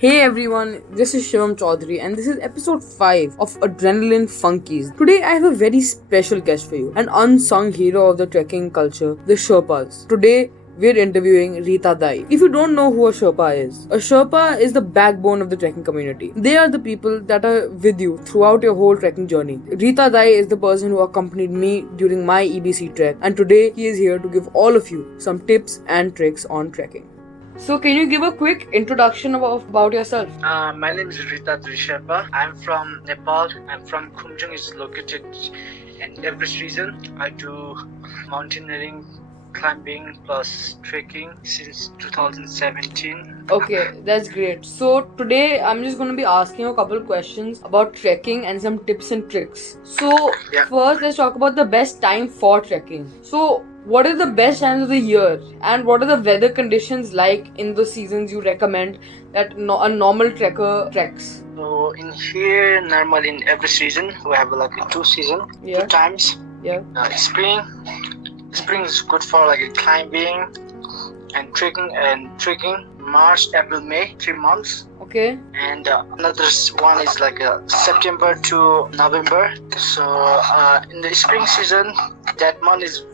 Hey everyone, this is Shivam Chaudhary and this is episode 5 of Adrenaline Funkies. Today I have a very special guest for you, an unsung hero of the trekking culture, the Sherpas. Today we're interviewing Rita Dai. If you don't know who a Sherpa is the backbone of the trekking community. They are the people that are with you throughout your whole trekking journey. Rita Dai is the person who accompanied me during my EBC trek, and today he is here to give all of you some tips and tricks on trekking. So, can you give a quick introduction about yourself? My name is Rita Sherpa. I'm from Nepal. I'm from Khumjung. It's located in Everest region. I do mountaineering, climbing plus trekking since 2017. Okay, that's great. So today I'm just going to be asking you a couple questions about trekking and some tips and tricks. So First let's talk about the best time for trekking. So what is the best times of the year and what are the weather conditions like in the seasons you recommend that a normal trekker treks? So in here, normally in Everest region, we have like two seasons, two times. Spring is good for like climbing and trekking. March, April, May, 3 months. Okay. And another one is like September to November. So in the spring season, that month is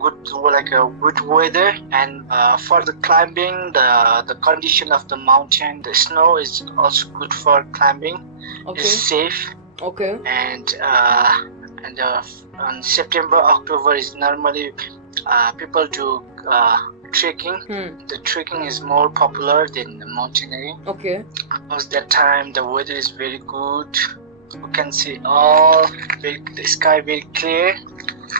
good, like good weather, and for the climbing, the condition of the mountain, the snow is also good for climbing. Okay. It's safe. Okay. And on September, October is normally people do trekking. The trekking is more popular than the mountaineering. Okay. Because that time the weather is very good. You can see the sky very clear.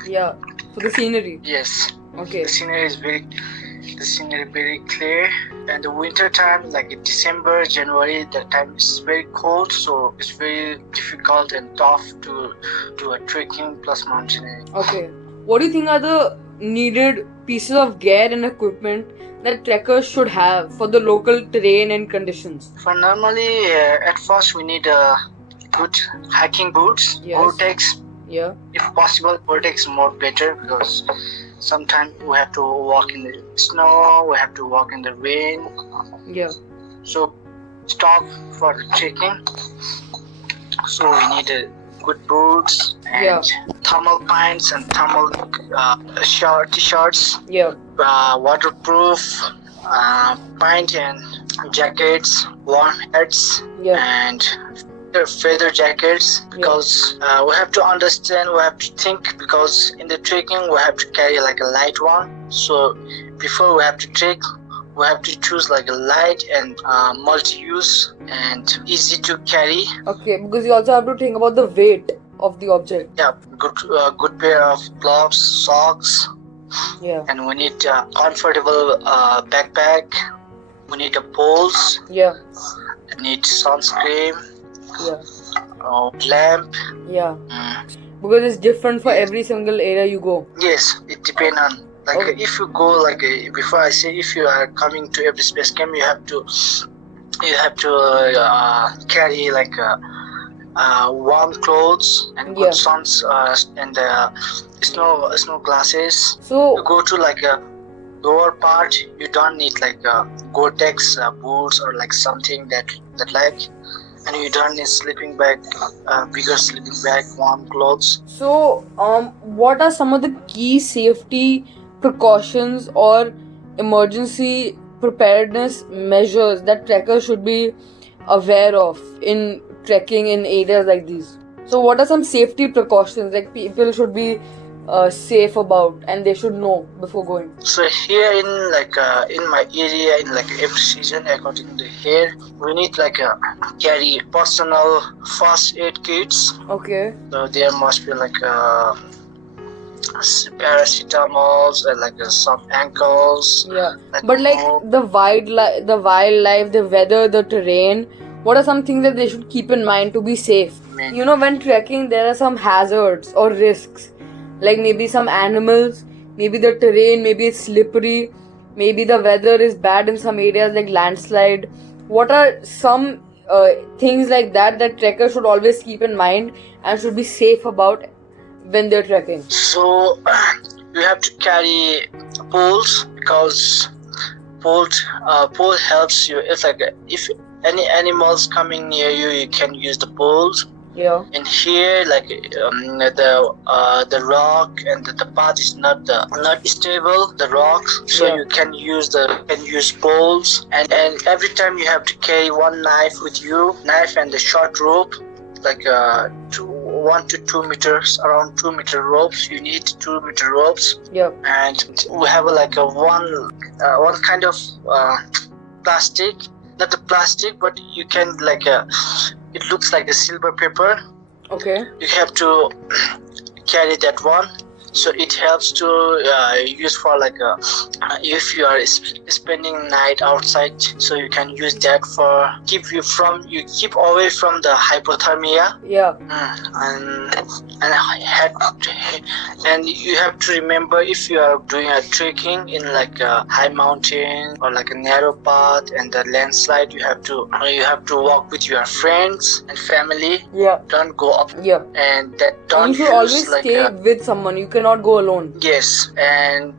Yeah. So the scenery. Yes. Okay. The scenery very clear. And the winter time, like in December, January, that time is very cold, so it's very difficult and tough to do a trekking plus mountaineering. Okay. What do you think are the needed pieces of gear and equipment that trekkers should have for the local terrain and conditions? For normally, at first we need good hiking boots, Vortex. Yeah. If possible, Vortex more better because sometimes we have to walk in the snow, we have to walk in the rain. Yeah. So stop for the trekking. So we need good boots and thermal pants and thermal t-shirts. Yeah. Waterproof pant and jackets, warm hats, and feather jackets, because we have to understand, we have to think, because in the trekking we have to carry like a light one. So before we have to trek, we have to choose like a light and multi-use and easy to carry. Okay, because you also have to think about the weight of the object. Yeah, good pair of gloves, socks. Yeah. And we need a comfortable backpack. We need poles. Yeah. We need sunscreen. Yeah. Lamp. Yeah. Because it's different for every single area you go. Yes, it depends on. Like if you go before I say, if you are coming to every space camp, you have to carry like warm clothes and good suns and snow glasses. So you go to like a lower part, you don't need like Gore-Tex boots or like something that like, and you don't need sleeping bag, bigger sleeping bag, warm clothes. So what are some of the key safety precautions or emergency preparedness measures that trekkers should be aware of in trekking in areas like these? So what are some safety precautions like people should be safe about and they should know before going? So here in my area, in like every season, according to here, we need like carry personal first aid kits. Okay. So there must be like paracetamols and like some ankles. Yeah. But like the wildlife, the weather, the terrain, what are some things that they should keep in mind to be safe? You know, when trekking, there are some hazards or risks. Like maybe some animals, maybe the terrain, maybe it's slippery, maybe the weather is bad in some areas like landslide. What are some things like that trekkers should always keep in mind and should be safe about when they're trekking? So you have to carry poles, because pole helps you. It's like if any animals coming near you, you can use the poles. Yeah. And here, like the rock and the path is not stable. The rocks, so Yeah. you can use poles. And every time you have to carry one knife with you, knife and the short rope, like 1 to 2 meters, around 2 meter ropes. You need 2 meter ropes. Yeah. And we have like a one kind of plastic, not the plastic, but you can like it looks like a silver paper. Okay. You have to carry that one, so it helps to use for like if you are spending night outside, so you can use that for keep away from the hypothermia. Yeah. And you have to remember, if you are doing a trekking in like a high mountain or like a narrow path and the landslide, you have to walk with your friends and family. Yeah. Don't go up. Yeah. And that don't You should use always like stay with someone. You cannot go alone. yes, and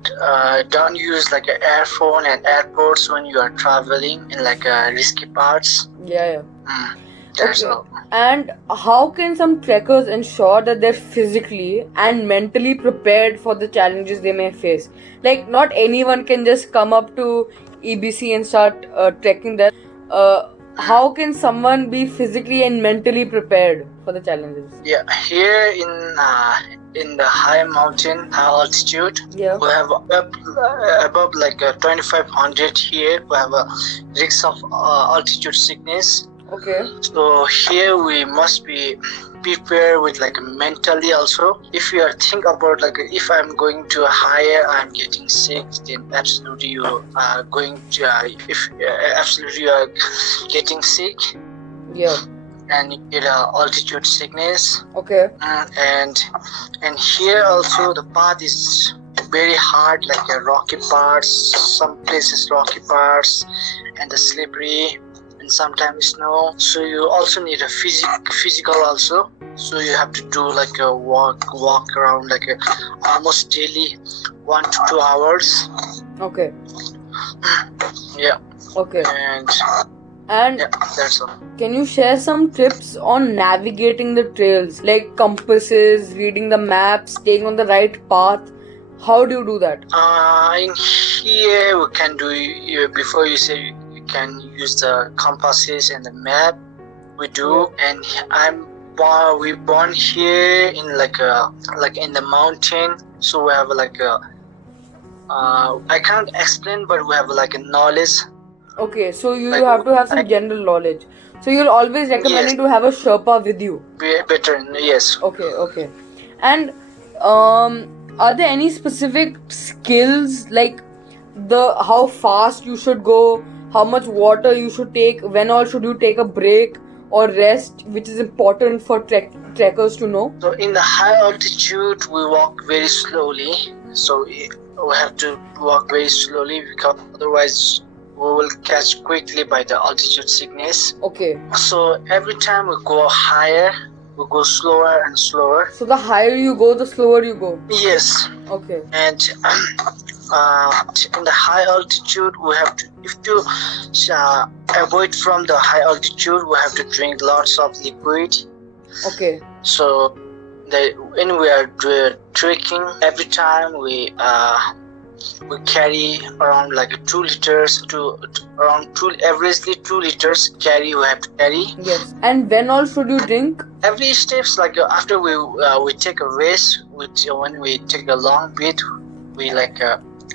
don't use like an earphone and AirPods when you are traveling in like risky parts. Yeah. That's Okay. all. And how can some trekkers ensure that they're physically and mentally prepared for the challenges they may face? Like, not anyone can just come up to EBC and start trekking there. How can someone be physically and mentally prepared for the challenges? Yeah, here in the high mountain, high altitude, Yeah. we have above like 2500 here. We have a risk of altitude sickness. Okay. So here we must be prepared with like mentally also. If you are think about like, if I'm going to higher, I'm getting sick, then absolutely you are going to absolutely you are getting sick. Yeah. And you get altitude sickness. Okay. And here also the path is very hard, like a rocky parts, some places rocky parts, and the slippery, and sometimes snow. So you also need a physical also. So you have to do like a walk around like almost daily 1 to 2 hours. Okay. Yeah. Okay. And yeah, that's all. Can you share some tips on navigating the trails, like compasses, reading the maps, staying on the right path? How do you do that? In here we can do, before you say you can use the compasses and the map. We do. And we born here in like in the mountain, so we have like I can't explain, but we have like a knowledge. Okay, so you Like, have to have some general knowledge. So you'll always recommend to have a Sherpa with you. Better, yes. Okay. And are there any specific skills, like how fast you should go, how much water you should take, when all should you take a break or rest, which is important for trekkers to know? So in the high altitude, we walk very slowly. So we have to walk very slowly, because otherwise we will catch quickly by the altitude sickness. Okay. So every time we go higher, we go slower and slower. So the higher you go, the slower you go. Yes. Okay. And in the high altitude, we have to, if to avoid from the high altitude, we have to drink lots of liquid. Okay. So when we are trekking, every time we carry around like 2 liters to around averagely 2 liters we have to carry. Yes. And when all should you drink? Every steps, like after we take a rest, when we take a long bit, we like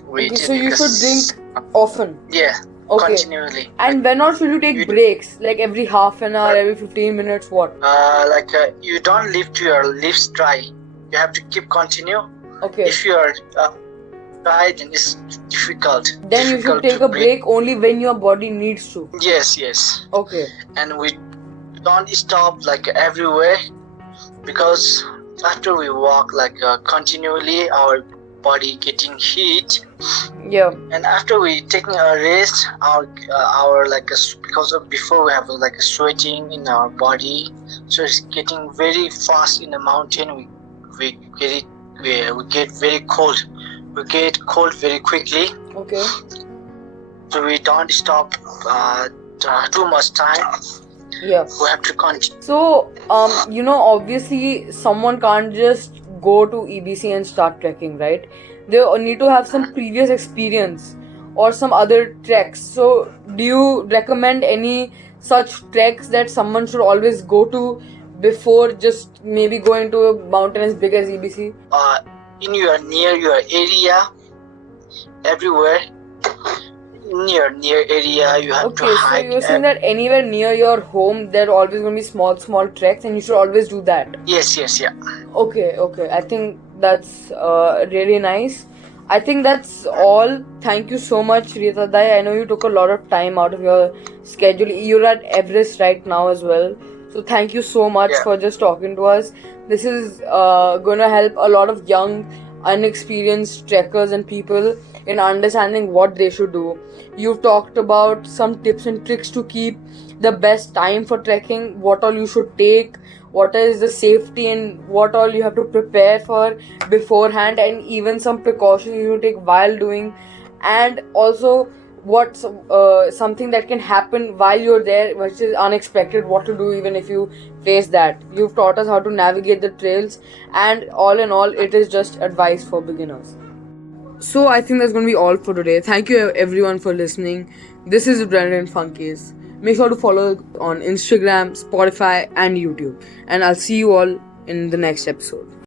we. Okay, so you should drink often. Yeah. Okay. Continually. And when all should you take breaks? Like every half an hour, every 15 minutes, what? You don't leave to your lips dry. You have to keep continue. Okay. If you are dry, then it's difficult. Then you should take a break only when your body needs to. Yes. Okay. And we don't stop like everywhere, because after we walk like continually, our body getting heat. Yeah. And after we taking a rest, our like because of before we have like a sweating in our body, so it's getting very fast in the mountain. We get very cold. We get cold very quickly. Okay. So we don't stop too much time. Yeah. We have to continue. So, obviously someone can't just go to EBC and start trekking, right? They need to have some previous experience or some other treks. So, do you recommend any such treks that someone should always go to before just maybe going to a mountain as big as EBC? In near your area, everywhere. Near area you have to hike. So you're saying that anywhere near your home there are always going to be small treks and you should always do that? Yes, yeah. Okay, I think that's really nice. I think that's all. Thank you so much, Rita Dai. I know you took a lot of time out of your schedule. You're at Everest right now as well, so thank you so much for just talking to us. This is going to help a lot of young, unexperienced trekkers and people in understanding what they should do. You've talked about some tips and tricks to keep the best time for trekking, what all you should take, what is the safety and what all you have to prepare for beforehand, and even some precautions you take while doing, and also what's something that can happen while you're there which is unexpected, what to do even if you face that. You've taught us how to navigate the trails, and all in all it is just advice for beginners. So I think that's going to be all for today. Thank you everyone for listening. This is Adrenaline Funkies. Make sure to follow on Instagram, Spotify and YouTube. And I'll see you all in the next episode.